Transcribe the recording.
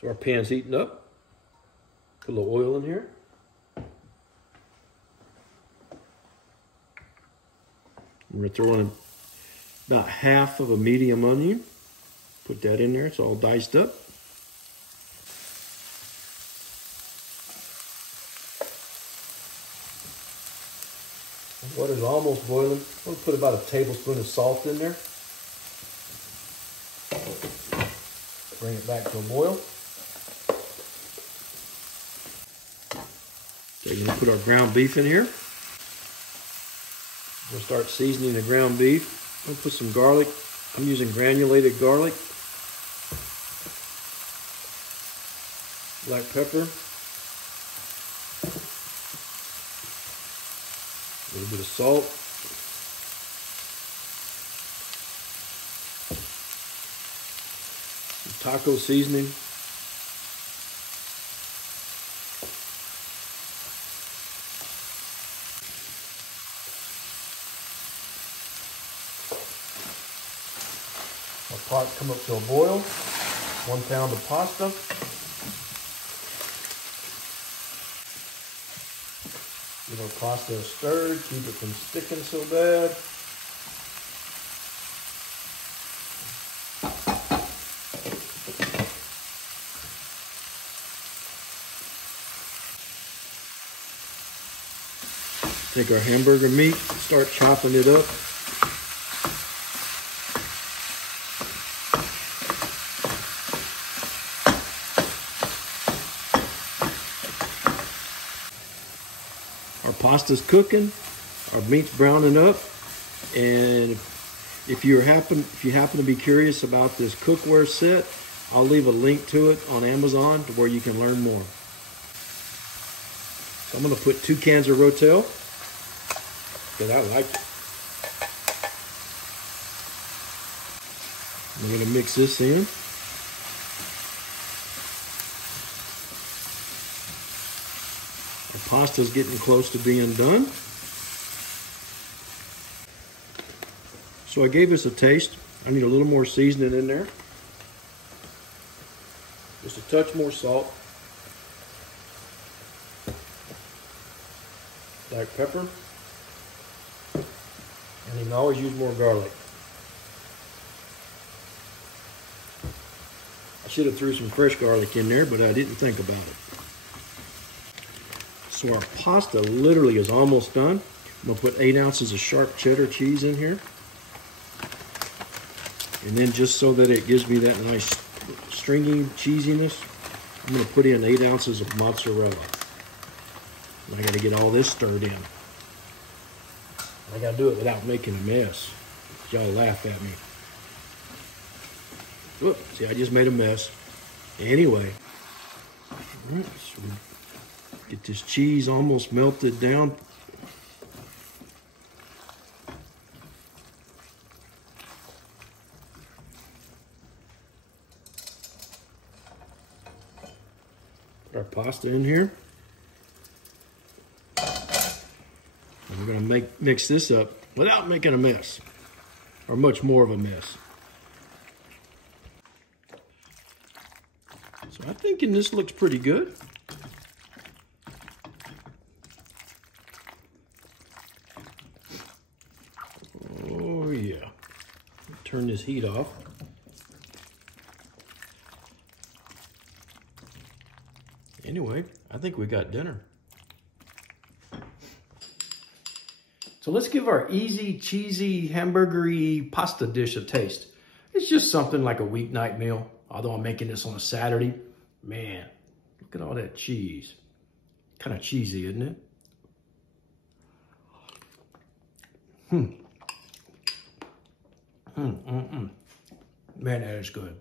So our pan's heating up. Put a little oil in here. We're gonna throw in about half of a medium onion. Put that in there, it's all diced up. Water's almost boiling. I'm gonna put about a tablespoon of salt in there. Bring it back to a boil. So we're gonna put our ground beef in here. We'll start seasoning the ground beef. I'm gonna put some garlic. I'm using granulated garlic. Black pepper. A little bit of salt. Some taco seasoning. Our pot come up to a boil. 1 pound of pasta. Give our pasta a stir, keep it from sticking so bad. Take our hamburger meat, start chopping it up. Our pasta's cooking, our meat's browning up, and if you happen to be curious about this cookware set, I'll leave a link to it on Amazon to where you can learn more. So I'm going to put 2 cans of Rotel, because I like it. I'm going to mix this in. Our pasta's getting close to being done. So I gave this a taste. I need a little more seasoning in there. Just a touch more salt. Black pepper. And you can always use more garlic. I should have threw some fresh garlic in there, but I didn't think about it. So our pasta literally is almost done. I'm gonna put 8 ounces of sharp cheddar cheese in here. And then just so that it gives me that nice stringy cheesiness, I'm gonna put in 8 ounces of mozzarella. And I gotta get all this stirred in. I gotta do it without making a mess. Y'all laugh at me. Whoop, see, I just made a mess. Anyway, so get this cheese almost melted down. Put our pasta in here. And we're gonna mix this up without making a mess, or much more of a mess. So I'm thinking this looks pretty good. Oh yeah. Turn this heat off. Anyway, I think we got dinner. So let's give our easy, cheesy, hamburgery pasta dish a taste. It's just something like a weeknight meal, although I'm making this on a Saturday. Man, look at all that cheese. Kind of cheesy, isn't it? Man, that is good.